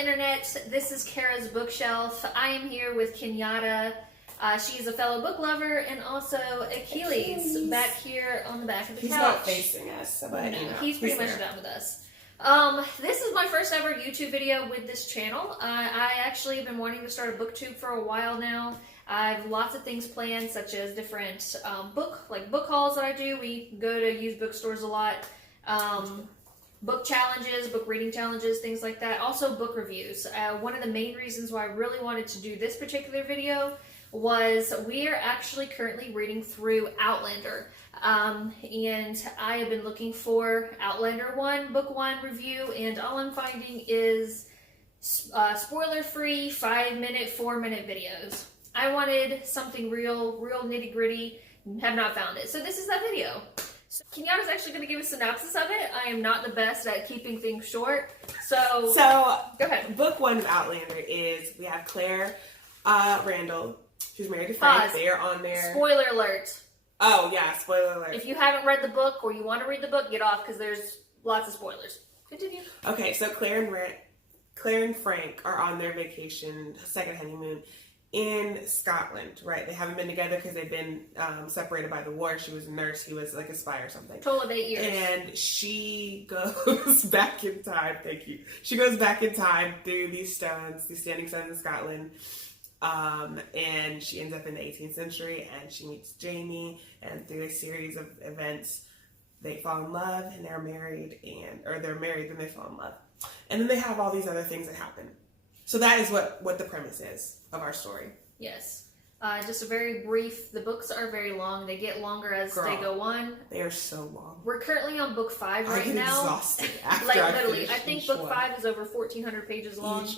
Internet? This is Kara's Bookshelf. I am here with Kenyatta. She is a fellow book lover, and also Achilles back here on the back of the couch. He's not facing us, but no, you know, he's pretty much done with us. This is my first ever YouTube video with this channel. I actually have been wanting to start a booktube for a while now. I have lots of things planned, such as different book hauls that I do. We go to used bookstores a lot. Book challenges, book reading challenges, things like that. Also book reviews. One of the main reasons why I really wanted to do this particular video was we are actually currently reading through Outlander. And I have been looking for Outlander 1, book 1 review, and all I'm finding is spoiler-free 5-minute, 4-minute videos. I wanted something real nitty-gritty, have not found it. So this is that video. So Kenyatta's actually going to give a synopsis of it. I am not the best at keeping things short. So go ahead. Book 1 of Outlander is, we have Claire Randall. She's married to Frank. They are on there. Spoiler alert. Oh, yeah, spoiler alert. If you haven't read the book or you want to read the book, get off because there's lots of spoilers. Continue. Okay, so Claire and Frank are on their vacation, second honeymoon, in Scotland, right? They haven't been together because they've been separated by the war. She was a nurse. He was like a spy or something. Total of 8 years. And she goes back in time. Thank you. She goes back in time through these stones, these standing stones in Scotland. And she ends up in the 18th century and she meets Jamie, and through a series of events they fall in love and they're married, they're married, then they fall in love. And then they have all these other things that happen. So that is what the premise is of our story. Yes. Just a very brief, the books are very long. They get longer as they go on. They are so long. We're currently on book 5 right now. I get exhausted after literally, I think book 5 is over 1,400 pages long.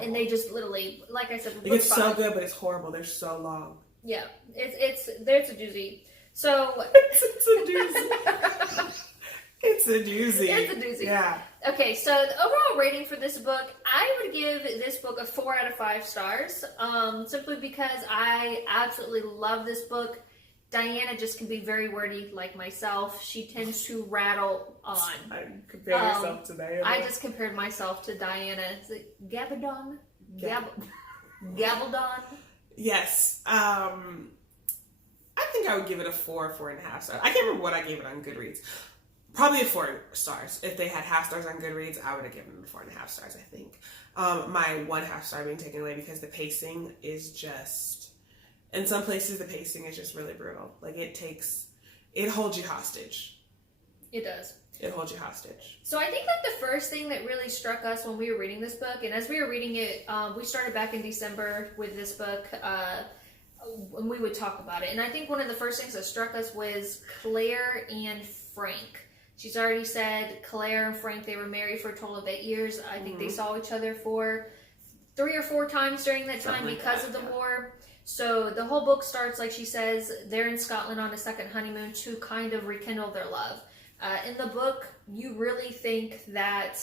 And they just literally, like I said, it's so good, but it's horrible. They're so long. Yeah, it's a doozy. So it's a doozy. It's a doozy. It's a doozy. Yeah. Okay, so the overall rating for this book, I would give this book a 4 out of 5 stars. Simply because I absolutely love this book. Diana just can be very wordy like myself. She tends to rattle on. I compare yourself to Diana. I just compared myself to Diana. Is it Gabaldon? Gabaldon? Yes. I think I would give it a 4.5 stars. I can't remember what I gave it on Goodreads. Probably a 4 stars. If they had half stars on Goodreads, I would have given them 4.5 stars, I think. My 1.5 star being taken away because the pacing is just, in some places the pacing is just really brutal. Like it holds you hostage. It does. It holds you hostage. So I think that the first thing that really struck us when we were reading this book, and as we were reading it, we started back in December with this book, and we would talk about it. And I think one of the first things that struck us was Claire and Frank. She's already said Claire and Frank, they were married for a total of 8 years. I think they saw each other for 3 or 4 times during that time because of the war. So the whole book starts, like she says, they're in Scotland on a second honeymoon to kind of rekindle their love. In the book, you really think that,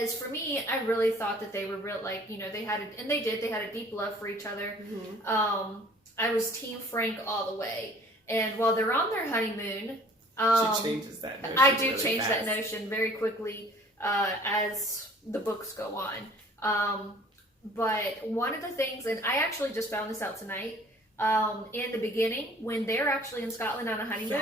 as for me, I really thought that they were real, like, you know, they had a deep love for each other. Mm-hmm. I was Team Frank all the way. And while they're on their honeymoon, she changes that notion. I do change that notion very quickly as the books go on. But one of the things, and I actually just found this out tonight, in the beginning, when they're actually in Scotland on a honeymoon,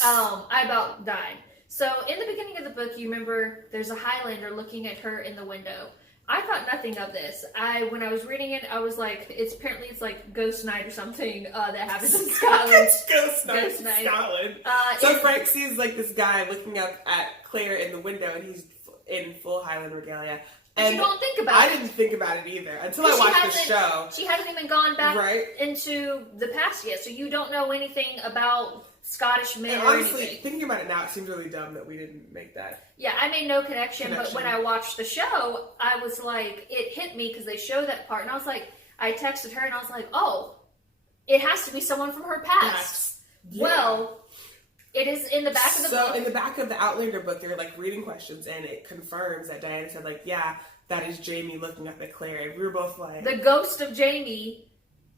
I about died. So in the beginning of the book, you remember there's a Highlander looking at her in the window. I thought nothing of this. When I was reading it, I was like, it's like Ghost Night or something that happens in Scotland. It's Ghost Night in Scotland. So Frank sees like this guy looking up at Claire in the window, and he's in full Highland regalia. And you don't think about it. I didn't think about it either until I watched the show. She hasn't even gone back into the past yet, so you don't know anything about Scottish men. And honestly, thinking about it now, it seems really dumb that we didn't make that. Yeah, I made no connection, but when I watched the show, I was like, it hit me because they showed that part, and I was like, I texted her and I was like, oh, it has to be someone from her past. Yeah. Well, it is in the back of the book. So in the back of the Outlander book, there are like reading questions, and it confirms that Diana said like, yeah, that is Jamie looking up at Claire, and we were both like, the ghost of Jamie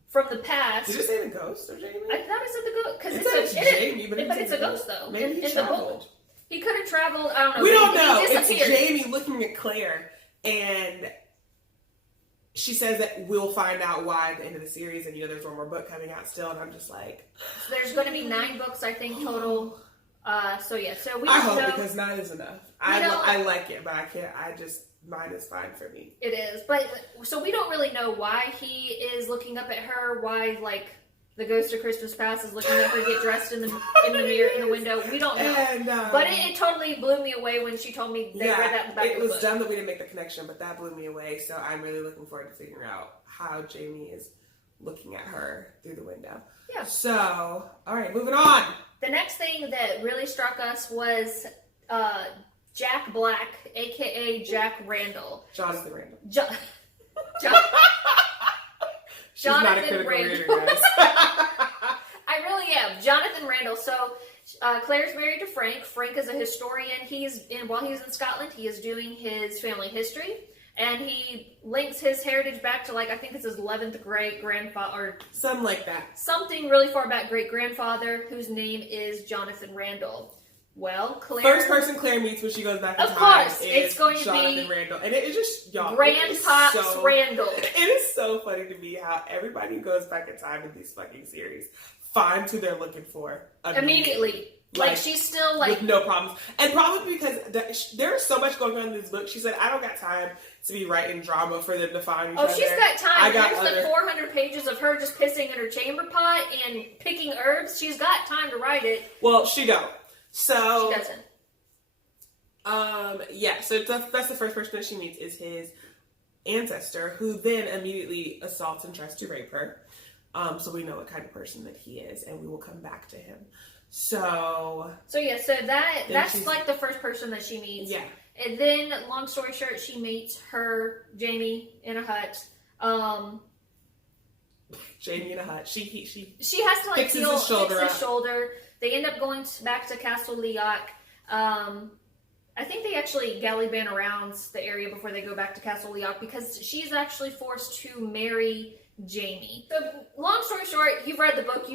from the past. Did you say the ghost of Jamie? I thought it said the ghost because it's Jamie, but it's a ghost though. Maybe he traveled. He could have traveled. I don't know. We don't know. It's Jamie looking at Claire And she says that we'll find out why at the end of the series, and there's one more book coming out still, and I'm just like... So there's going to be 9 books, I think, total. So we don't I hope, know. because 9 is enough. I like it, but I can't, mine is fine for me. It is, but, so we don't really know why he is looking up at her, why, like, the ghost of Christmas Past is looking at her get dressed in the mirror, in the window. We don't know. And, but it totally blew me away when she told me they read that in the back of the book. It was dumb that we didn't make the connection, but that blew me away, so I'm really looking forward to figuring out how Jamie is looking at her through the window. Yeah. So, alright, moving on. The next thing that really struck us was Jack Black, a.k.a. Jack Randall. Jonathan Randall. She's not a critical reader, guys. I really am. Jonathan Randall. So, Claire's married to Frank. Frank is a historian. While he's in Scotland, he is doing his family history. And he links his heritage back to, like, I think it's his 11th great-grandfather. Or something like that. Something really far back great-grandfather, whose name is Jonathan Randall. Well, Claire... First person Claire meets when she goes back in time. Of course, it's going to Jonathan Randall. And it is just, y'all... Grandpops Randall. It is so funny to me how everybody who goes back in time in these fucking series finds who they're looking for. Immediately. Like, she's still, like... With no problems. And probably because there's so much going on in this book. She said, I don't got time to be writing drama for them to find each other. Oh, she's got time. There's like 400 pages of her just pissing in her chamber pot and picking herbs. She's got time to write it. Well, she don't. So... She doesn't. Yeah, so that's the first person that she meets is his ancestor, who then immediately assaults and tries to rape her. So we know what kind of person that he is, and we will come back to him. So that's like the first person that she meets. Yeah. And then, long story short, she meets Jamie in a hut. Jamie in a hut. She has to like fix his shoulder. They end up going back to Castle Leoch. I think they actually Gallivant around the area before they go back to Castle Leoch because she's actually forced to marry Jamie. So, long story short, you've read the book,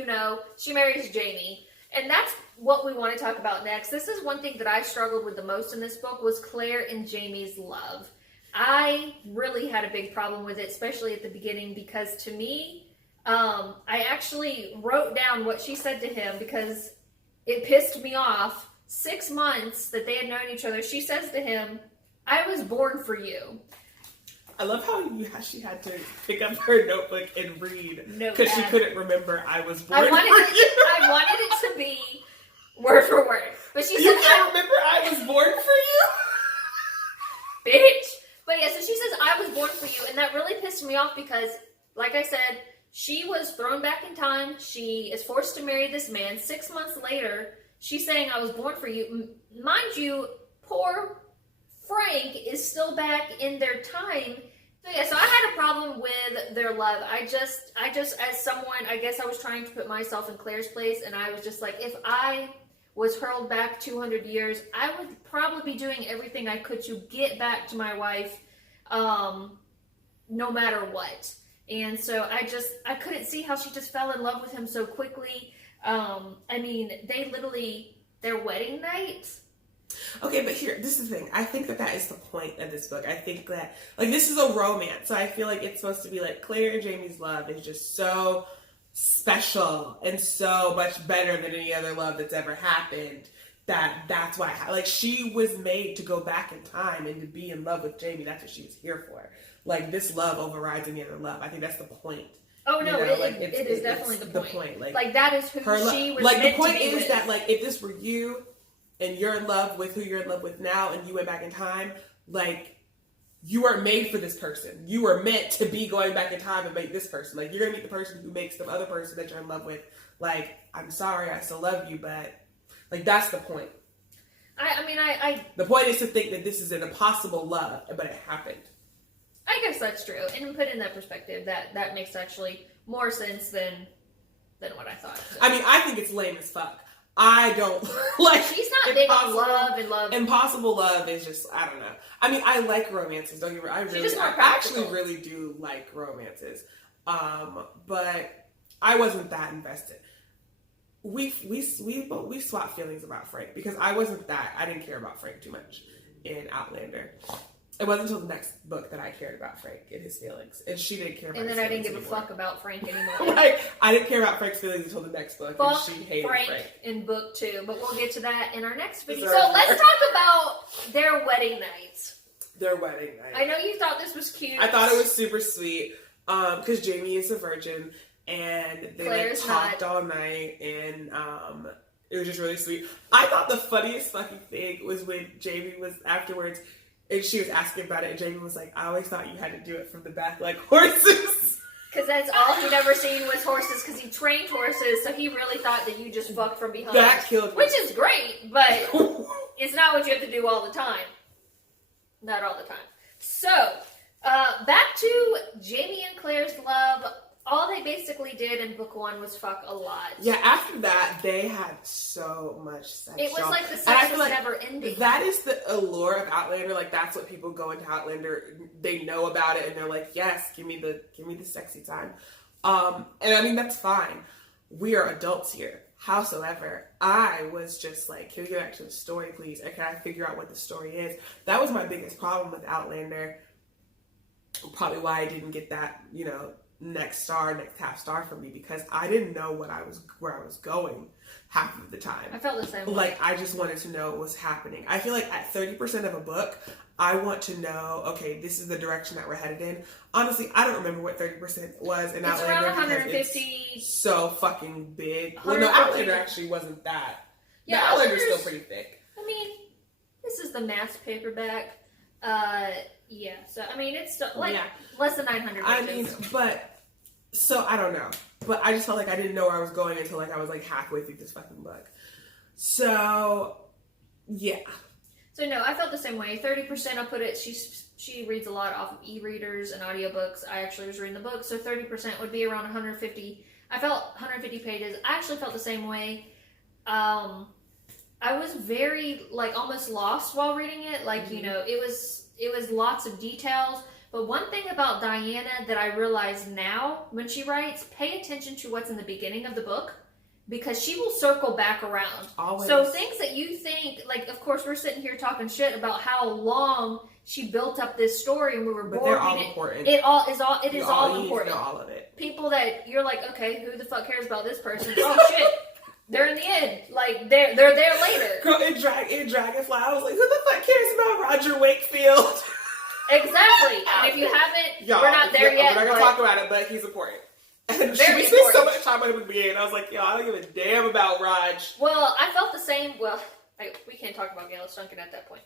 she marries Jamie. And that's what we want to talk about next. This is one thing that I struggled with the most in this book was Claire and Jamie's love. I really had a big problem with it, especially at the beginning, because to me, I actually wrote down what she said to him because it pissed me off. 6 months that they had known each other, she says to him, I was born for you. I love how she had to pick up her notebook and read because she couldn't remember I was born for you. I wanted it to be word for word. But she said, you can't remember I was born for you? Bitch. But yeah, so she says, I was born for you. And that really pissed me off because, like I said, she was thrown back in time. She is forced to marry this man. 6 months later, she's saying, I was born for you. Mind you, poor Frank is still back in their time. So yeah, so I had a problem with their love. I just, as someone, I guess I was trying to put myself in Claire's place, and I was just like, if I was hurled back 200 years, I would probably be doing everything I could to get back to my wife, no matter what. And so I couldn't see how she just fell in love with him so quickly. I mean, their wedding night. Okay, but this is the thing. I think that is the point of this book. I think that, this is a romance. So I feel like it's supposed to be Claire and Jamie's love is just so special and so much better than any other love that's ever happened. That's why, she was made to go back in time and to be in love with Jamie. That's what she was here for. This love overrides any other love. I think that's the point. Oh no, it is definitely the point. That is who she was meant the point to be is with. that if this were you and you're in love with who you're in love with now and you went back in time, you are made for this person. You were meant to be going back in time and make this person. You're gonna meet the person who makes the other person that you're in love with. I'm sorry, I still love you, but that's the point. The point is to think that this is an impossible love, but it happened. I guess that's true. And put in that perspective, that makes actually more sense than what I thought. So. I think it's lame as fuck. I don't She's not big on love and love. Impossible love is just, I don't know. I like romances. Don't get me wrong. I actually really do like romances. But I wasn't that invested. We swapped feelings about Frank because I didn't care about Frank too much in Outlander. It wasn't until the next book that I cared about Frank and his feelings, and she didn't care about. And then his I didn't give feelings a fuck about Frank anymore. Like, I didn't care about Frank's feelings until the next book, Fuck and she hated Frank. in book 2, but we'll get to that in our next video. Sorry. So let's talk about their wedding night. Their wedding night. I know you thought this was cute. I thought it was super sweet, because Jamie is a virgin, and they Claire's talked all night, and it was just really sweet. I thought the funniest fucking thing was when Jamie was afterwards, and she was asking about it, and Jamie was like, I always thought you had to do it from the back like horses. Because that's all he'd ever seen was horses, because he trained horses, so he really thought that you just fucked from behind. That killed me. Which is great, but it's not what you have to do all the time. Not all the time. So, back to Jamie and Claire's love. All they basically did in book 1 was fuck a lot. Yeah, after that, they had so much sex. It was y'all. like the sex was like never ending. That is the allure of Outlander. Like, that's what people go into Outlander. They know about it, and they're like, yes, give me the sexy time. And I mean, that's fine. We are adults here. Howsoever, I was just like, can we get back to the story, please? And can I figure out what the story is? That was my biggest problem with Outlander. Probably why I didn't get that, next half star from me, because I didn't know where I was going half of the time. I felt the same way. Like, I just wanted to know what was happening. I feel like at 30% of a book, I want to know, okay, this is the direction that we're headed in. Honestly, I don't remember what 30% was in Outlander. It's around 150. It's so fucking big. Well, no, Outlander actually wasn't that. Yeah, Outlander's still pretty thick. I mean, this is the mass paperback. Yeah, so, I mean, it's still, less than 900 pages. I mean, so I don't know. But I just felt like I didn't know where I was going until I was halfway through this fucking book. So, yeah. So no, I felt the same way. 30% I'll put it, she reads a lot off of e-readers and audiobooks. I actually was reading the book, so 30% would be around 150. I felt 150 pages. I actually felt the same way. I was very, almost lost while reading it. It was lots of details. But one thing about Diana that I realize now when she writes, pay attention to what's in the beginning of the book, because she will circle back around. Always. So things that you think, of course, we're sitting here talking shit about how long she built up this story and we were bored. But they're all important. It is all important. You need to know all of it. People that you're like, okay, who the fuck cares about this person? Oh shit. They're in the end. They're there later. Girl, in Dragonfly, I was like, who the fuck cares about Roger Wakefield? Exactly. And if you haven't, we're not there yet. We're not going to talk about it, but he's important. And Very we spent so much time on him at the beginning. I was like, I don't give a damn about Raj. Well, I felt the same. Well, we can't talk about Gale Duncan at that point.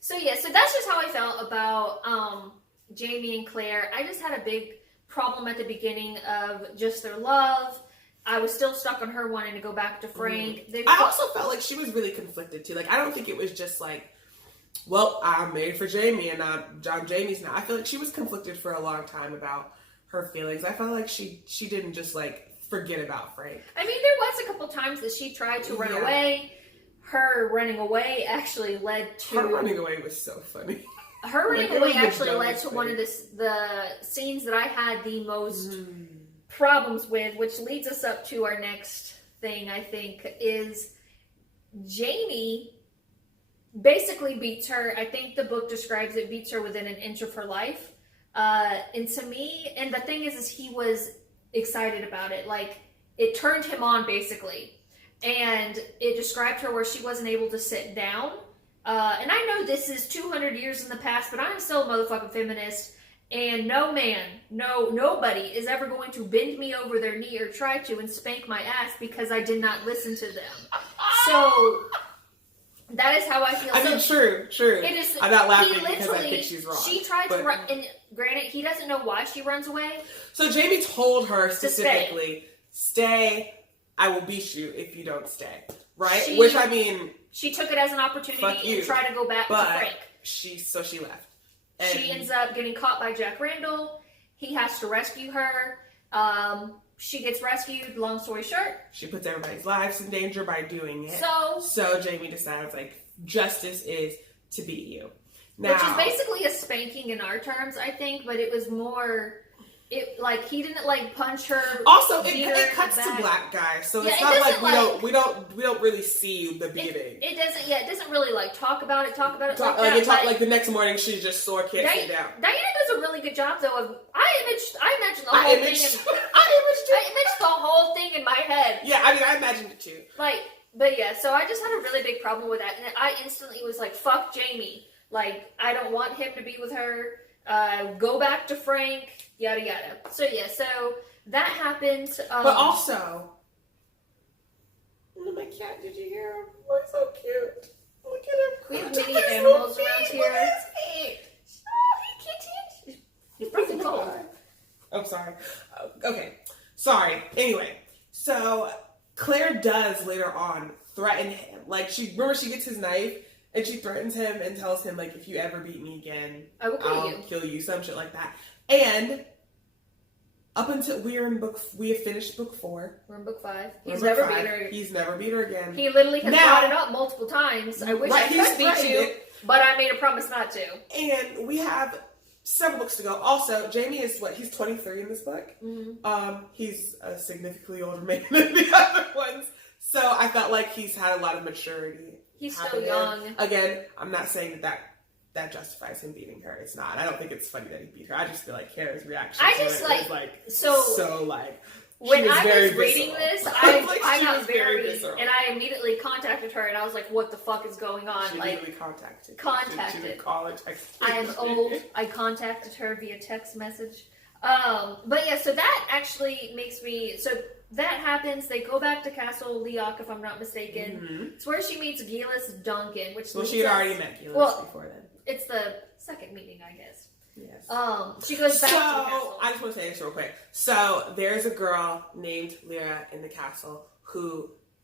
So that's just how I felt about Jamie and Claire. I just had a big problem at the beginning of just their love. I was still stuck on her wanting to go back to Frank. I also felt like she was really conflicted too. I don't think it was just well, I'm married for Jamie and I'm Jamie's now. I feel like she was conflicted for a long time about her feelings. I felt like she didn't just forget about Frank. I mean, there was a couple times that she tried to run away. Her running away actually led to... Her running away was so funny. Her running away actually led to one of the scenes that I had the most problems with, which leads us up to our next thing, I think, is Jamie basically beats her. I think the book describes it, beats her within an inch of her life. And to me, and the thing is he was excited about it. It turned him on, basically. And it described her where she wasn't able to sit down. And I know this is 200 years in the past, but I'm still a motherfucking feminist. And no man, nobody is ever going to bend me over their knee or try to and spank my ass because I did not listen to them. So... that is how I feel. I mean, true. It is, I'm not laughing because I think she's wrong. She tried to run, and granted, he doesn't know why she runs away. So Jamie told her specifically, stay, I will beat you if you don't stay. Right? Which, I mean... she took it as an opportunity to try to go back to Frank. So she left. And she ends up getting caught by Jack Randall. He has to rescue her. She gets rescued, long story short. She puts everybody's lives in danger by doing it. So Jamie decides, justice is to beat you. Now, which is basically a spanking in our terms, I think, but it it like he didn't like punch her. Also, beat her it in the cuts to back. black guys, so Yeah, it's it not like doesn't, we don't really see the beating. It doesn't. Yeah, it doesn't really like talk about it like that. Like the next morning, she's just sore, can't sit down. Diana does a really good job though. Of I imagine the whole thing. I imaged the whole thing in my head. Yeah, I mean, I imagined it too. But yeah, so I just had a really big problem with that, and I instantly was like, "Fuck Jamie! Like, I don't want him to be with her. Go back to Frank. Yada yada." So yeah, so that happened. But also, my cat. Did you hear him? Oh, he's so cute. Look at him. We have many animals around here. Look at his feet. Oh, hey, kitty! He's probably cold. I'm sorry. Okay, sorry. Anyway, so Claire does later on threaten him. Like she gets his knife and she threatens him and tells him like, if you ever beat me again, I'll kill you. Some shit like that. And up until we have finished book 4. We're in book 5. He's never beat her again. He literally has brought it up multiple times. I wish I could beat you, but I made a promise not to. And we have several books to go. Also, Jamie is he's 23 in this book. Mm-hmm. He's a significantly older man than the other ones. So I felt like he's had a lot of maturity. He's still young. Again, I'm not saying that justifies him beating her. It's not. I don't think it's funny that he beat her. I just feel like Kara's reaction was when I was reading this, I got very very, visceral. and I immediately contacted her, and I was like, "What the fuck is going on?" She like, immediately contacted. She didn't call or text. I am old. I contacted her via text message. But yeah, so that actually makes me. So that happens. They go back to Castle Leoc, if I'm not mistaken. Mm-hmm. It's where she meets Gillis Duncan, which she had already met Gillis before then. It's the second meeting, I guess. Yes. She goes back to the castle. I just want to say this real quick. So there's a girl named Lyra in the castle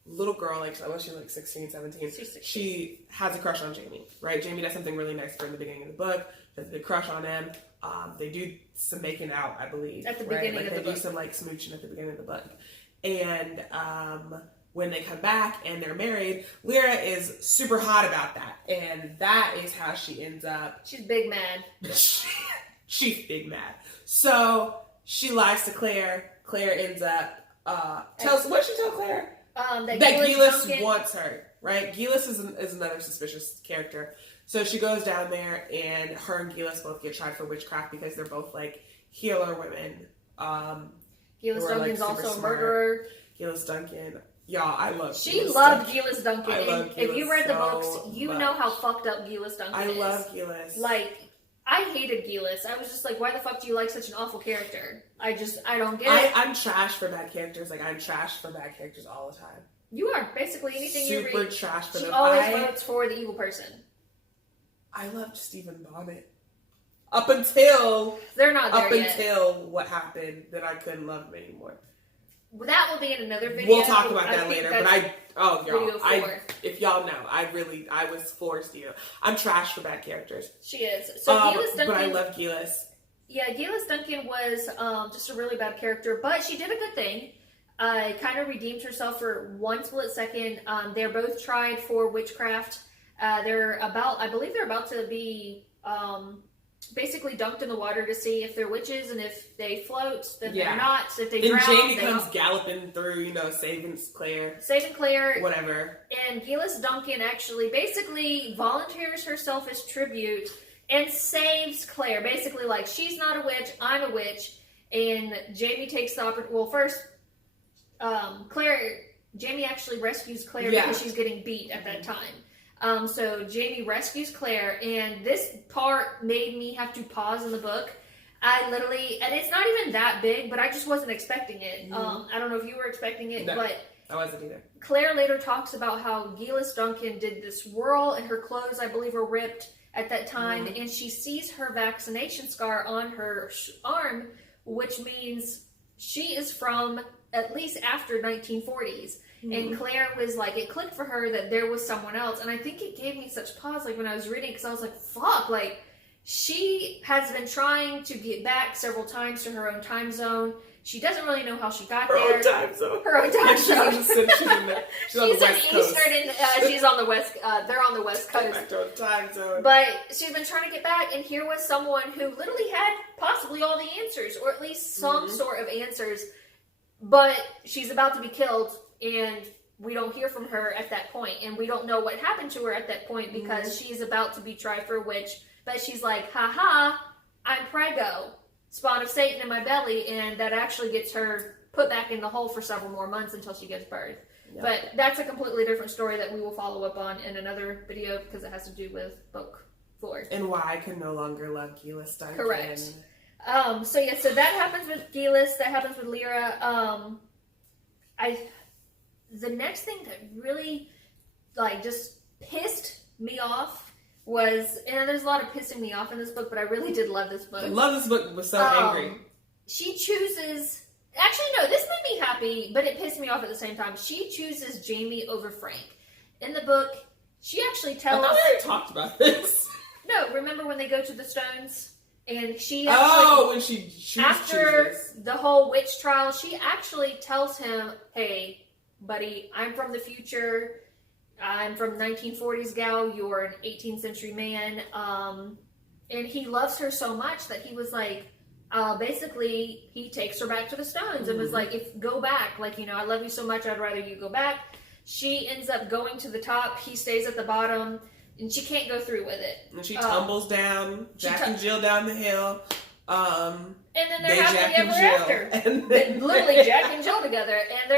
little girl, like she's like 16, 17. She has a crush on Jamie, right? Jamie does something really nice for her in the beginning of the book. She has a big crush on him. They do some making out, I believe. At the beginning of the book. They do some like smooching at the beginning of the book. And when they come back and they're married, Lyra is super hot about that. And that is how she ends up. She's big mad. She's big mad. So she lies to Claire. Claire ends up what did she tell Claire? That Gillis wants her, right? Gillis is another suspicious character. So she goes down there, and her and Gillis both get tried for witchcraft because they're both like healer women. Gillis Duncan's also a murderer. Gillis Duncan. Y'all, I love She loved Gillis Duncan. If you read the books, you much. know how fucked up Gillis Duncan is. I love Gillis. Like, I hated Gillis. I was just like, why the fuck do you like such an awful character? I don't get it. I'm trash for bad characters. Like, I'm trash for bad characters all the time. You are basically anything you read. Super trash for them. She always votes for the evil person. I loved Stephen Bonnet. Up until what happened, that I couldn't love him anymore. Well, that will be in another video. We'll talk about that later. But if y'all know, I was forced to. I'm trash for bad characters. She is. So Gillis Duncan. But I love Gillis. Yeah, Gillis Duncan was just a really bad character, but she did a good thing. Kind of redeemed herself for one split second. They're both tried for witchcraft. I believe they're about to be basically dunked in the water to see if they're witches, and if they float, then they're not. So if they drown, Jamie comes galloping through, saving Claire, whatever. And Gillis Duncan actually basically volunteers herself as tribute and saves Claire. Basically, like, she's not a witch, I'm a witch, and Jamie takes the opportunity. Well, first, Jamie actually rescues Claire because she's getting beat at that time. So Jamie rescues Claire, and this part made me have to pause in the book. And it's not even that big, but I just wasn't expecting it. I don't know if you were expecting it, but I wasn't either. Claire later talks about how Gillis Duncan did this whirl, and her clothes, I believe, were ripped at that time, and she sees her vaccination scar on her arm, which means she is from at least after 1940s. And Claire was like, it clicked for her that there was someone else. And I think it gave me such pause, like, when I was reading, because I was like, fuck, like, she has been trying to get back several times to her own time zone. Mm-hmm. doesn't really know how she got Her there. own time zone. Her own time zone. She's on the West Coast. Eastern, and she's on the West. They're on the West Coast. Back to her time zone. But she's been trying to get back, and here was someone who literally had possibly all the answers, or at least some sort of answers. But she's about to be killed, and we don't hear from her at that point, and we don't know what happened to her at that point because she's about to be tried for a witch. But she's like, ha, I'm preggo, spawn of Satan in my belly, and that actually gets her put back in the hole for several more months until she gives birth. Yep. But that's a completely different story that we will follow up on in another video because it has to do with book 4. And why I can no longer love Gillis Duncan. Correct. So that happens with Gillis, that happens with Lyra. The next thing that really, just pissed me off was, and there's a lot of pissing me off in this book, but I really did love this book. I love this book. It was so angry. She chooses, actually no, this made me happy, but it pissed me off at the same time. She chooses Jamie over Frank. In the book, she actually tells... I thought we already talked about this. No, remember when they go to the Stones? And she actually... when she chooses. After the whole witch trial, she actually tells him, hey, buddy, I'm from the future. I'm from 1940s gal. You're an 18th century man. And he loves her so much that he was like, basically, he takes her back to the Stones and was like, go back. I love you so much. I'd rather you go back. She ends up going to the top. He stays at the bottom. And she can't go through with it. And she tumbles down. Jack and Jill down the hill. And then they're happily ever after. And literally Jack and Jill together, and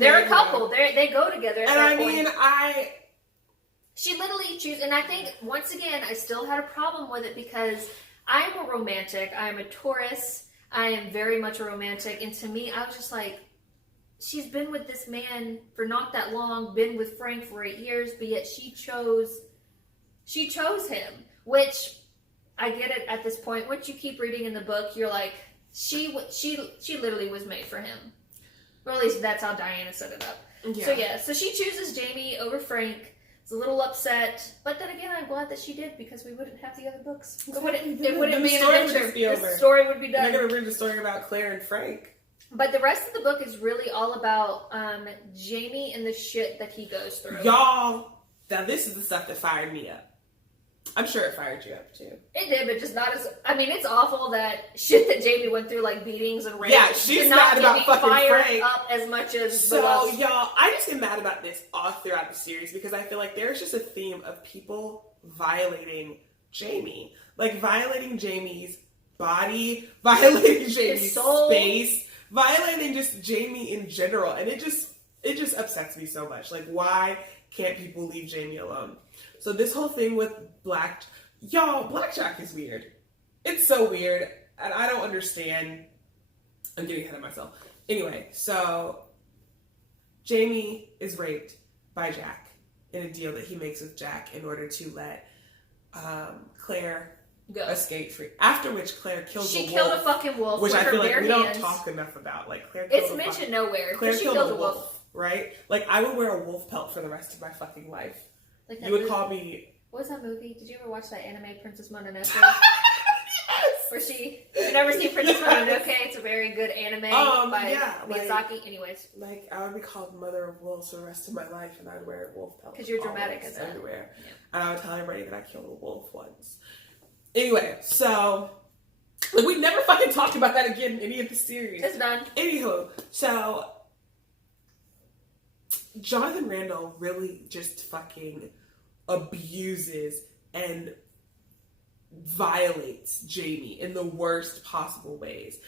they're a couple. They go together. She literally chooses, and I think once again I still had a problem with it because I'm a romantic. I'm a Taurus. I am very much a romantic, and to me, I was just like, she's been with this man for not that long, been with Frank for 8 years, but yet she chose him, which. I get it at this point. Once you keep reading in the book, you're like, she literally was made for him. Or at least that's how Diana set it up. Yeah. So she chooses Jamie over Frank. It's a little upset. But then again, I'm glad that she did because we wouldn't have the other books. It wouldn't be an adventure. The story would be done. I'm not going to read the story about Claire and Frank. But the rest of the book is really all about Jamie and the shit that he goes through. Y'all, now this is the stuff that fired me up. I'm sure it fired you up too. It did, but just not as... it's awful that shit that Jamie went through, like beatings and rape. Yeah, she's mad about fucking Frank. Up as much as... So, y'all, I just get mad about this all throughout the series because I feel like there's just a theme of people violating Jamie. Like, violating Jamie's body, violating Jamie's space, violating just Jamie in general. And it just upsets me so much. Like, why can't people leave Jamie alone? So this whole thing with Blackjack is weird. It's so weird, and I don't understand. I'm getting ahead of myself. Anyway, so Jamie is raped by Jack in a deal that he makes with Jack in order to let Claire escape free. After which Claire kills a wolf. She killed a fucking wolf which with I her feel like bare we hands. don't talk enough about. Like Claire killed it's mentioned nowhere. Claire she killed a wolf. Right? Like I would wear a wolf pelt for the rest of my fucking life. Like you would call me... What was that movie? Did you ever watch that anime Princess Mononoke? Yes! You've never seen Princess Mononoke? It's a very good anime by Miyazaki. Anyways. Like, I would be called Mother of Wolves for the rest of my life, and I'd wear a wolf pelt. Because you're dramatic as that. Underwear. Yeah. And I would tell everybody that I killed a wolf once. Anyway, so... Like, we never fucking talked about that again in any of the series. It's done. Anywho, so... Jonathan Randall really just fucking abuses and violates Jamie in the worst possible ways.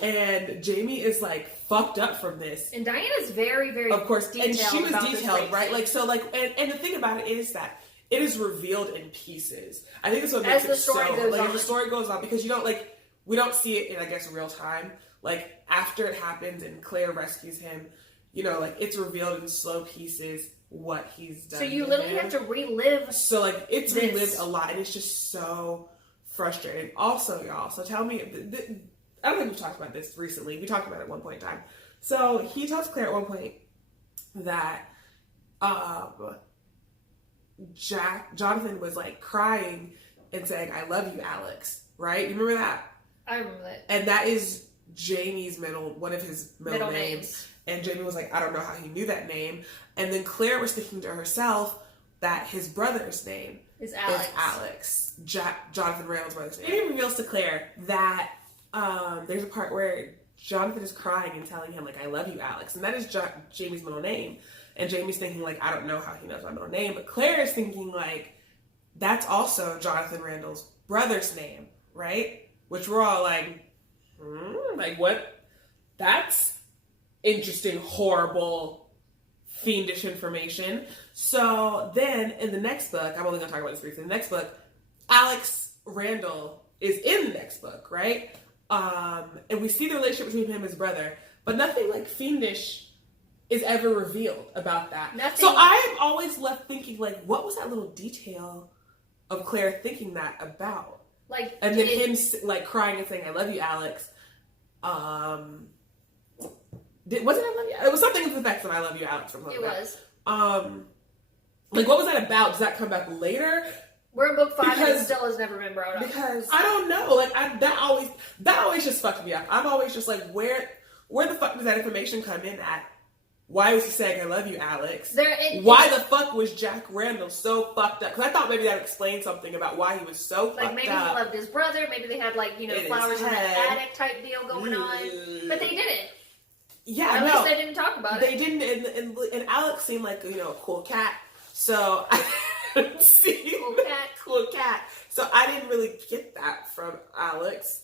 And Jamie is like fucked up from this. And Diana's very, very of course, detailed. And she was detailed, right? Like so like and the thing about it is that it is revealed in pieces. I think that's what makes it so as the story goes on, because you don't like we don't see it in I guess real time. Like after it happens and Claire rescues him, you know, like, it's revealed in slow pieces what he's done. So you literally have to relive. So, like, it's relived a lot, and it's just so frustrating. Also, y'all, so tell me, I don't think we've talked about this recently. We talked about it at one point in time. So, he tells Claire at one point that Jonathan was, like, crying and saying, I love you, Alex. Right? You remember that? I remember that. And that is Jamie's one of his middle names. And Jamie was like, I don't know how he knew that name. And then Claire was thinking to herself that his brother's name is Alex. Jonathan Randall's brother's name. Jamie reveals to Claire that there's a part where Jonathan is crying and telling him, like, I love you, Alex. And that is Jamie's middle name. And Jamie's thinking, like, I don't know how he knows my middle name. But Claire is thinking, like, that's also Jonathan Randall's brother's name, right? Which we're all like, like, what? That's interesting, horrible, fiendish information. So then in the next book, I'm only going to talk about this briefly. In the next book, Alex Randall is in the next book, right? And we see the relationship between him and his brother, but nothing like fiendish is ever revealed about that. Nothing. So I am always left thinking, like, what was that little detail of Claire thinking that about? Like, and then him like crying and saying, I love you, Alex. Was it I love you? It was something to the effect of I love you, Alex. From it was. Like, what was that about? Does that come back later? We're in book 5 and it still has never been brought up. Because I don't know. Like, that always just fucked me up. I'm always just like, where the fuck does that information come in at? Why was he saying, I love you, Alex? Why the fuck was Jack Randall so fucked up? Because I thought maybe that would explain something about why he was so fucked up. Like, maybe he loved his brother. Maybe they had, like, flowers in the attic type deal going on. But they didn't. Yeah, at least they didn't talk about it. They didn't. And Alex seemed like, a cool cat. So I didn't see cool cat. So I didn't really get that from Alex.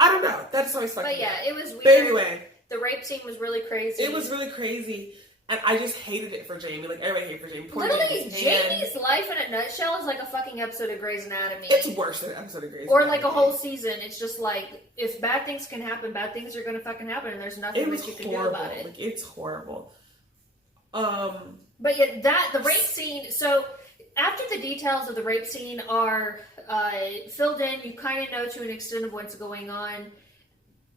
I don't know. That's always fucking. But yeah, it was weird. But anyway, the rape scene was really crazy. It was really crazy, and I just hated it for Jamie. Like, everybody hated for Jamie. Poor literally, Jamie's life in a nutshell is like a fucking episode of Grey's Anatomy. It's worse than an episode of Grey's Anatomy. Or like a whole season. It's just like, if bad things can happen, bad things are gonna fucking happen, and there's nothing that you can do about it. Like, it's horrible. But yeah, the rape scene. So after the details of the rape scene are filled in, you kind of know to an extent of what's going on.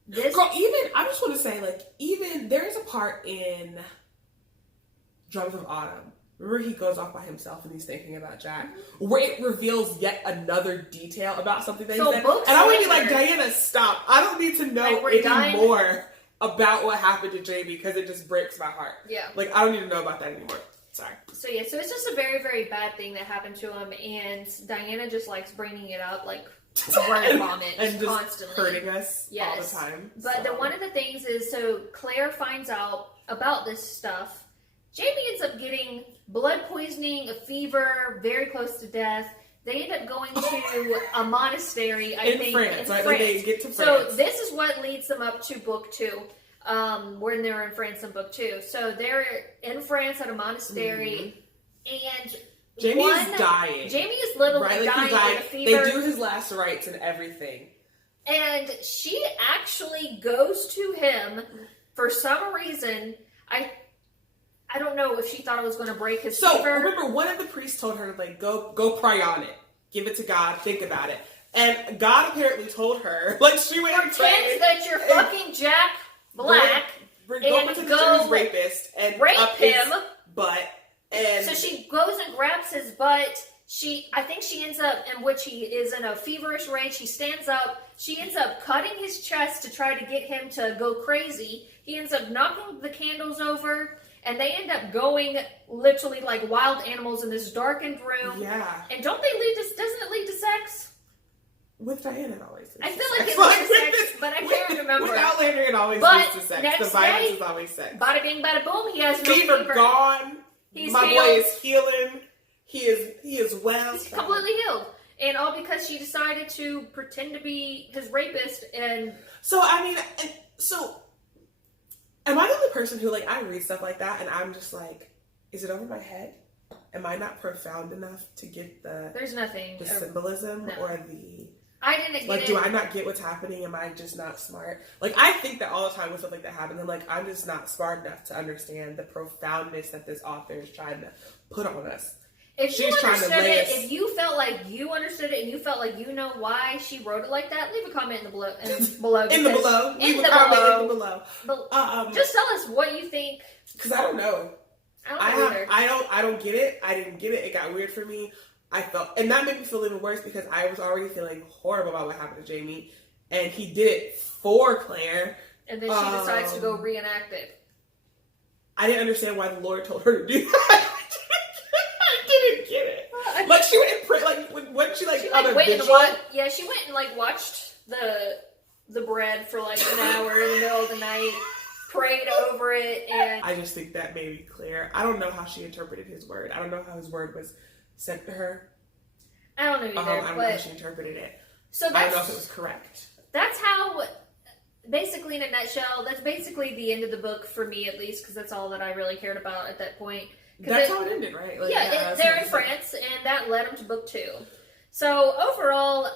Girl, I just want to say, like, even there's a part in Drums of Autumn. Remember, he goes off by himself and he's thinking about Jack, where it reveals yet another detail about something that he said. And I would be like, Diana, stop! I don't need to know any more about what happened to Jamie because it just breaks my heart. Yeah, like, I don't need to know about that anymore. Sorry. So yeah, so it's just a very, very bad thing that happened to him, and Diana just likes bringing it up, like, word vomit and just constantly hurting us all the time. But one of the things is, so Claire finds out about this stuff. Jamie ends up getting blood poisoning, a fever, very close to death. They end up going to a monastery, I think, in France. Right? Like, they get to France. So this is what leads them up to book 2. When they're in France in book 2. So they're in France at a monastery, and Jamie is dying. Jamie is literally dying with a fever. They do his last rites and everything. And she actually goes to him for some reason. I don't know if she thought it was going to break his fever. So remember, one of the priests told her, like, go pray on it, give it to God, think about it. And God apparently told her, like, she went and prayed. Pretend that you're fucking Jack Black and go rapist and rape him. His butt. And so she goes and grabs his butt. I think she ends up, in which he is in a feverish rage. She stands up. She ends up cutting his chest to try to get him to go crazy. He ends up knocking the candles over, and they end up going literally like wild animals in this darkened room. Yeah. And don't they lead to? Doesn't it lead to sex? With Diana, it always leads I feel to like sex. it leads to sex, but I can't remember. With Outlander, it always leads to sex. The violence is always sex. Bada bing, bada boom. He has no fever. Gone. My boy is healing. He is well. He's completely healed. And all because she decided to pretend to be his rapist. And so, I mean, am I the only person who, like, I read stuff like that and I'm just like, is it over my head? Am I not profound enough to get there's nothing. The symbolism or the... I didn't get like, do I not get what's happening? Am I just not smart? Like, I think that all the time when stuff like that happens, I'm like, I'm just not smart enough to understand the profoundness that this author is trying to put on us. If you understood it, if you felt like you understood it and you felt like you know why she wrote it like that, leave a comment in the below. Just tell us what you think. Because I don't know. I don't get it. I didn't get it. It got weird for me. I felt, and that made me feel even worse because I was already feeling horrible about what happened to Jamie. and he did it for Claire. And then she decides to go reenact it. I didn't understand why the Lord told her to do that. I didn't get it. Like she went and wasn't she like on a vigil? Yeah, she went and like watched the bread for like an hour in the middle of the night, prayed over it, and I just think that made me clear. I don't know how she interpreted his word. I don't know how his word was sent to her. I don't know either. I don't know how she interpreted it. So I don't know if it was correct. That's how, basically in a nutshell, that's basically the end of the book for me at least, because that's all that I really cared about at that point. That's how it ended, right? Like, yeah, they're in France, and that led them to book 2. So overall,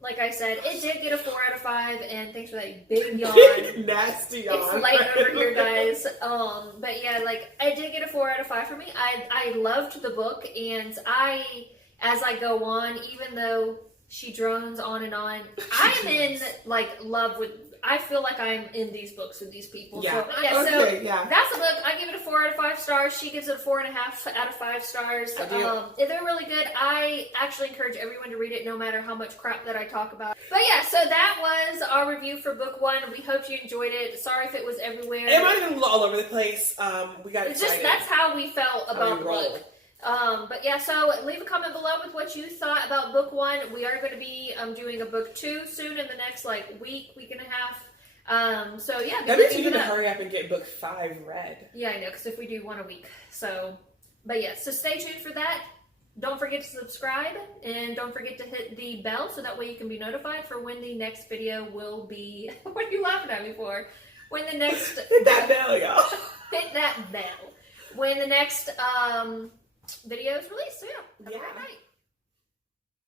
like I said, it did get a 4 out of 5, and thanks for that big yawn. Big, nasty yawn. It's late over here, guys. But yeah, like, I did get a 4 out of 5 for me. I loved the book, and as I go on, even though she drones on and on, I'm in, like, love with, I feel like I'm in these books with these people. Yeah. So that's the book. I give it a 4 out of 5 stars. She gives it a 4.5 out of 5 stars. They're really good. I actually encourage everyone to read it, no matter how much crap that I talk about. But yeah, so that was our review for book 1. We hope you enjoyed it. Sorry if it was everywhere. It might have been all over the place. We got it's excited. just that's how we felt about the book. But yeah, so leave a comment below with what you thought about book 1. We are going to be doing a book 2 soon in the next week and a half. So yeah, that means you need to hurry up and get book 5 read. Yeah, I know, because if we do 1 a week. So, but yeah, so stay tuned for that. Don't forget to subscribe, and don't forget to hit the bell so that way you can be notified for when the next video will be. What are you laughing at me for? When the next hit that bell, y'all. Hit that bell. When the next video is released. So yeah, have a great night.